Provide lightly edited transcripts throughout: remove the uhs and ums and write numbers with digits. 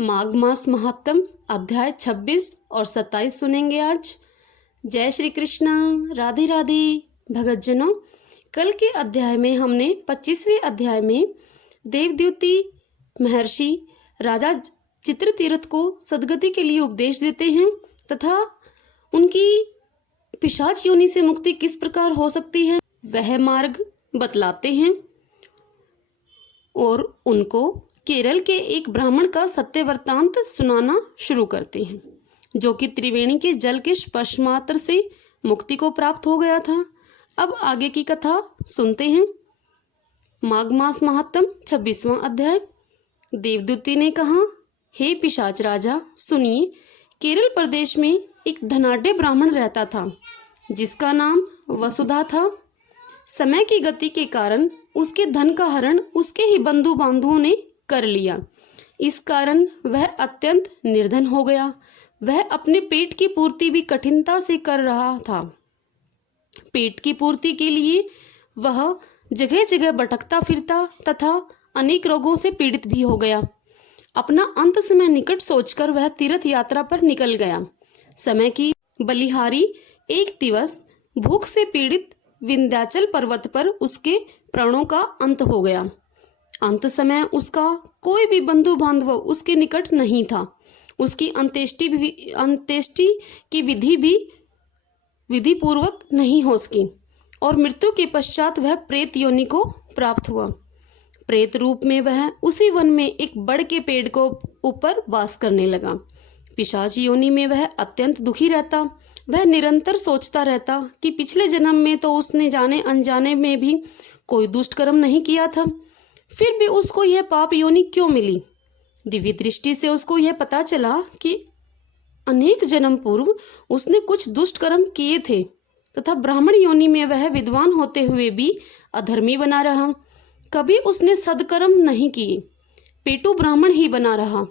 माघ मास महात्म अध्याय 26 और 27 सुनेंगे आज। जय श्री कृष्ण, राधे राधे। भगतजनों, कल के अध्याय में हमने 25वें अध्याय में देवद्युति महर्षि राजा चित्रतीर्थ को सद्गति के लिए उपदेश देते हैं तथा उनकी पिशाच योनि से मुक्ति किस प्रकार हो सकती है वह मार्ग बतलाते हैं और उनको केरल के एक ब्राह्मण का सत्य वृत्तांत सुनाना शुरू करते हैं, जो कि त्रिवेणी के जल के स्पर्श मात्र से मुक्ति को प्राप्त हो गया था। अब आगे की कथा सुनते हैं। माघ मास महात्म 26वां अध्याय। देवदूति ने कहा, हे पिशाच राजा, सुनिए। केरल प्रदेश में एक धनाढ्य ब्राह्मण रहता था जिसका नाम वसुधा था। समय की गति के कारण उसके धन का हरण उसके ही बंधु बांधुओं ने कर लिया। इस कारण वह अत्यंत निर्धन हो गया। वह अपने पेट की पूर्ति भी कठिनता से कर रहा था। पेट की पूर्ति के लिए वह जगह जगह भटकता फिरता तथा अनेक रोगों से पीड़ित भी हो गया। अपना अंत समय निकट सोचकर वह तीर्थ यात्रा पर निकल गया। समय की बलिहारी एक दिवस भूख से पीड़ित विंध्याचल पर्वत पर उसके प्राणों का अंत हो गया। अंत समय उसका कोई भी बंधु बांधव उसके निकट नहीं था। उसकी अंत्येष्टि की विधि भी विधि पूर्वक नहीं हो सकी और मृत्यु के पश्चात वह प्रेत योनि को प्राप्त हुआ। प्रेत रूप में वह उसी वन में एक बड़ के पेड़ को ऊपर वास करने लगा। पिशाच योनि में वह अत्यंत दुखी रहता। वह निरंतर सोचता रहता कि पिछले जन्म में तो उसने जाने अनजाने में भी कोई दुष्ट कर्म नहीं किया था, फिर भी उसको यह पाप योनि क्यों मिली। दिव्य दृष्टि से उसको यह पता चला कि अनेक जन्म पूर्व उसने कुछ दुष्ट कर्म किए थे तथा ब्राह्मण योनि में वह विद्वान होते हुए भी अधर्मी बना रहा। कभी उसने सदकर्म नहीं किए, पेटू ब्राह्मण ही बना रहा।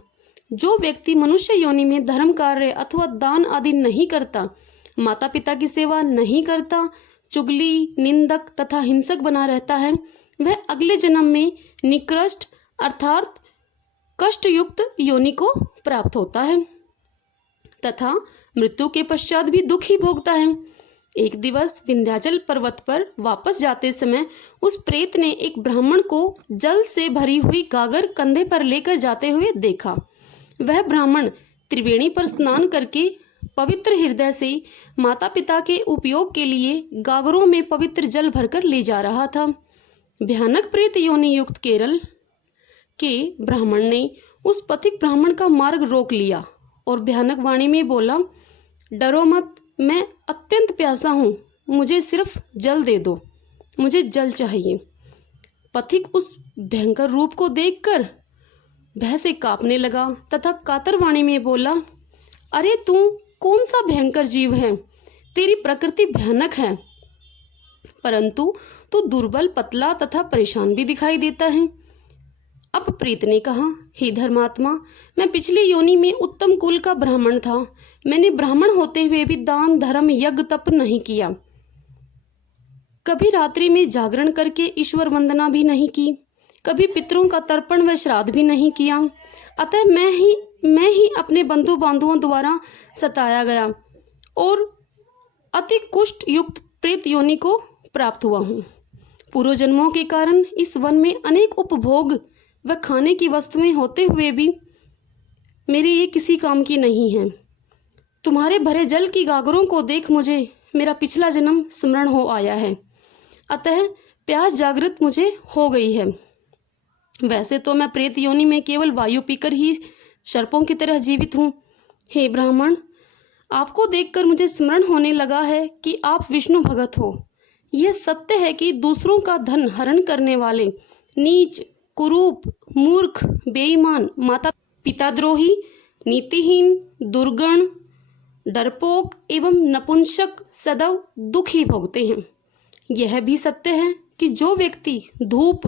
जो व्यक्ति मनुष्य योनि में धर्म कार्य अथवा दान आदि नहीं करता, माता पिता की सेवा नहीं करता, चुगली, निंदक तथा हिंसक बना रहता है, वह अगले जन्म में निकृष्ट अर्थात कष्टयुक्त योनि को प्राप्त होता है तथा मृत्यु के पश्चात भी दुख ही भोगता है। एक दिवस विंध्याचल पर्वत पर वापस जाते समय उस प्रेत ने एक ब्राह्मण को जल से भरी हुई गागर कंधे पर लेकर जाते हुए देखा। वह ब्राह्मण त्रिवेणी पर स्नान करके पवित्र हृदय से माता पिता के उपयोग के लिए गागरों में पवित्र जल भरकर ले जा रहा था। भयानक प्रेत योनि युक्त केरल के ब्राह्मण ने उस पथिक ब्राह्मण का मार्ग रोक लिया और भयानक वाणी में बोला, डरो मत, मैं अत्यंत प्यासा हूँ, मुझे सिर्फ जल दे दो, मुझे जल चाहिए। पथिक उस भयंकर रूप को देखकर भय से कांपने लगा तथा कातर वाणी में बोला, अरे तू कौन सा भयंकर जीव है, तेरी प्रकृति भयानक है, परंतु तू दुर्बल, पतला तथा परेशान भी दिखाई देता है। अब प्रेत ने कहा, हे धर्मात्मा, मैं पिछली योनि में उत्तम कुल का ब्राह्मण था। मैंने ब्राह्मण होते हुए भी दान, धर्म, यज्ञ, तप नहीं किया। कभी रात्रि में जागरण करके ईश्वर वंदना भी नहीं की। कभी पितरों का तर्पण व श्राद्ध भी नहीं किया। अतः मैं ही अपने बंधु बांधवों द्वारा सताया गया और अति कुष्ठ युक्त प्रेत योनि को प्राप्त हुआ हूँ। पूर्व जन्मों के कारण इस वन में अनेक उपभोग व खाने की वस्तुएं होते हुए भी मेरे ये किसी काम की नहीं है। तुम्हारे भरे जल की गागरों को देख मुझे मेरा पिछला जन्म स्मरण हो आया है, अतः प्यास जागृत मुझे हो गई है। वैसे तो मैं प्रेत योनि में केवल वायु पीकर ही सर्पों की तरह जीवित हूँ। हे ब्राह्मण, आपको देखकर मुझे स्मरण होने लगा है कि आप विष्णु भगत हो। यह सत्य है कि दूसरों का धन हरण करने वाले नीच, कुरूप, मूर्ख, बेईमान, माता पिता द्रोही, नीतिहीन, दुर्गण, डरपोक एवं नपुंसक सदैव दुख ही भोगते हैं। यह भी सत्य है कि जो व्यक्ति धूप,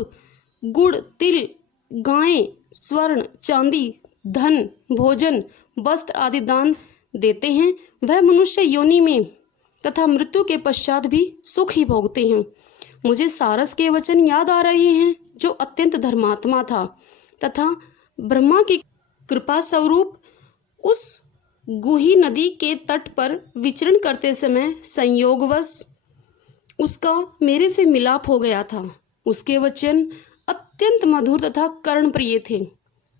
गुड़, तिल, गायें, स्वर्ण, चांदी, धन, भोजन, वस्त्र आदि दान देते हैं, वह मनुष्य योनि में तथा मृत्यु के पश्चात भी सुख ही भोगते हैं। मुझे सारस के वचन याद आ रहे हैं, जो अत्यंत धर्मात्मा था तथा ब्रह्मा की कृपा स्वरूप उस गुही नदी के तट पर विचरण करते समय संयोगवश उसका मेरे से मिलाप हो गया था। उसके वचन अत्यंत मधुर तथा कर्णप्रिय थे,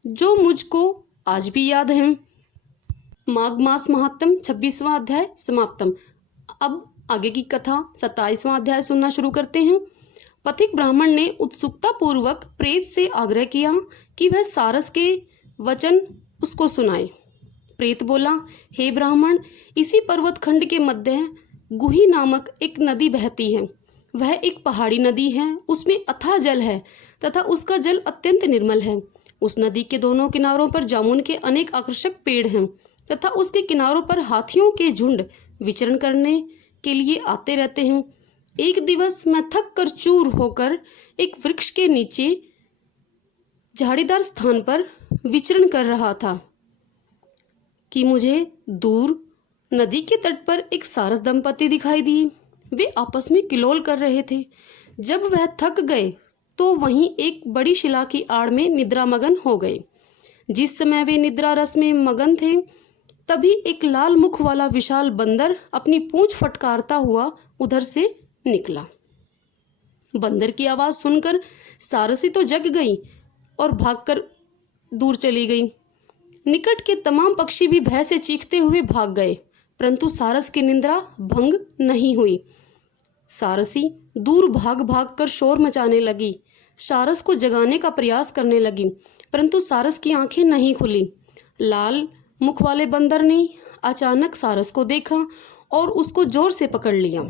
जो मुझको आज भी याद हैं। माघ मास महात्म 26वां अध्याय समाप्तम। अब आगे की कथा 27वां अध्याय सुनना शुरू करते हैं। पथिक ब्राह्मण ने उत्सुकता पूर्वक प्रेत से आग्रह किया कि वह सारस के वचन उसको सुनाए। प्रेत बोला, हे ब्राह्मण, इसी पर्वत खंड के मध्य गुही नामक एक नदी बहती है। वह एक पहाड़ी नदी है, उसमें अथाह जल है तथा उसका जल अत्यंत निर्मल है। उस नदी के दोनों किनारों पर जामुन के अनेक आकर्षक पेड़ हैं तथा उसके किनारों पर हाथियों के झुंड विचरण करने के लिए आते रहते हैं। एक दिवस मैं थक कर चूर होकर एक वृक्ष के नीचे झाड़ीदार स्थान पर विचरण कर रहा था कि मुझे दूर नदी के तट पर एक सारस दंपति दिखाई दिए। वे आपस में किलोल कर रहे थे। जब वह थक गए तो वहीं एक बड़ी शिला की आड़ में निद्रामगन हो गए। जिस समय वे निद्रा रस में मगन थे, तभी एक लाल मुख वाला विशाल बंदर अपनी पूंछ फटकारता हुआ उधर से निकला। बंदर की आवाज सुनकर सारसी तो जग गई और भागकर दूर चली गई। निकट के तमाम पक्षी भी भय से चीखते हुए भाग गए, परंतु सारस की निंद्रा भंग नहीं हुई। सारसी दूर भाग भाग कर शोर मचाने लगी, सारस को जगाने का प्रयास करने लगी, परंतु सारस की आंखें नहीं खुली। लाल मुख वाले बंदर ने अचानक सारस को देखा और उसको जोर से पकड़ लिया।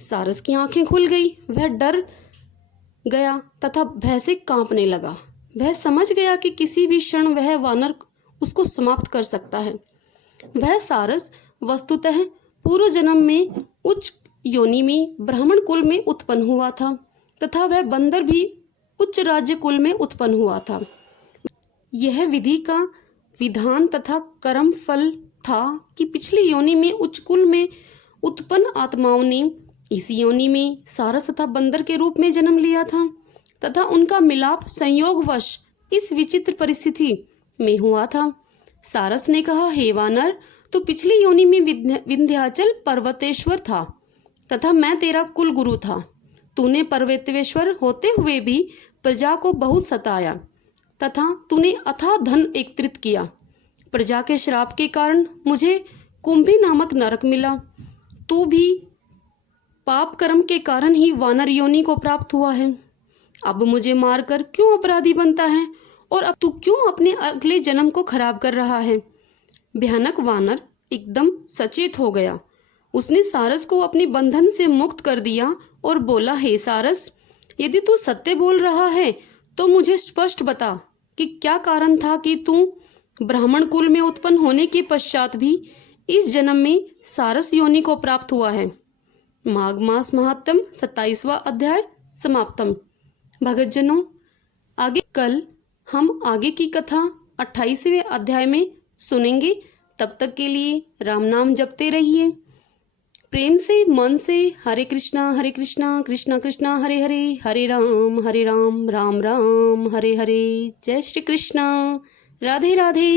सारस की आंखें खुल गई, वह डर गया तथा भय से कांपने लगा। वह समझ गया कि किसी भी क्षण वह वानर उसको समाप्त कर सकता है। वह सारस वस्तुतः पूर्व जन्म में उच्च योनि में ब्राह्मण कुल में उत्पन्न हुआ था तथा वह बंदर भी उच्च राज्य कुल में उत्पन्न हुआ था। यह विधि का विधान तथा कर्म फल था कि पिछली योनि में उच्च कुल में उत्पन्न आत्माओं ने इस योनि में सारस तथा बंदर के रूप में जन्म लिया था तथा उनका मिलाप संयोगवश इस विचित्र परिस्थिति में हुआ था। सारस ने कहा, हे वानर, तू पिछली योनि में विंध्याचल पर्वतेश्वर था तथा मैं तेरा कुल गुरु था। तूने पर्वतेश्वर होते हुए भी प्रजा को बहुत सताया तथा तूने अथाह धन एकत्रित किया। प्रजा के श्राप के कारण मुझे कुंभी नामक नरक मिला। तू भी पाप कर्म के कारण ही वानर योनि को प्राप्त हुआ है। अब मुझे मारकर क्यों अपराधी बनता है और अब तू क्यों अपने अगले जन्म को खराब कर रहा है। भयानक वानर एकदम सचेत हो गया। उसने सारस को अपने बंधन से मुक्त कर दिया और बोला, हे सारस, यदि तू सत्य बोल रहा है तो मुझे स्पष्ट बता कि क्या कारण था कि तू ब्राह्मण कुल में उत्पन्न होने के पश्चात भी इस जन्म में सारस योनि को प्राप्त हुआ है। माघ मास महात्म 27वां अध्याय समाप्तम। भगतजनों, आगे कल हम आगे की कथा 28वें अध्याय में सुनेंगे। तब तक के लिए राम नाम जपते रहिए प्रेम से, मन से। हरे कृष्णा कृष्णा कृष्णा हरे हरे, हरे राम राम राम हरे हरे। जय श्री कृष्णा। राधे राधे।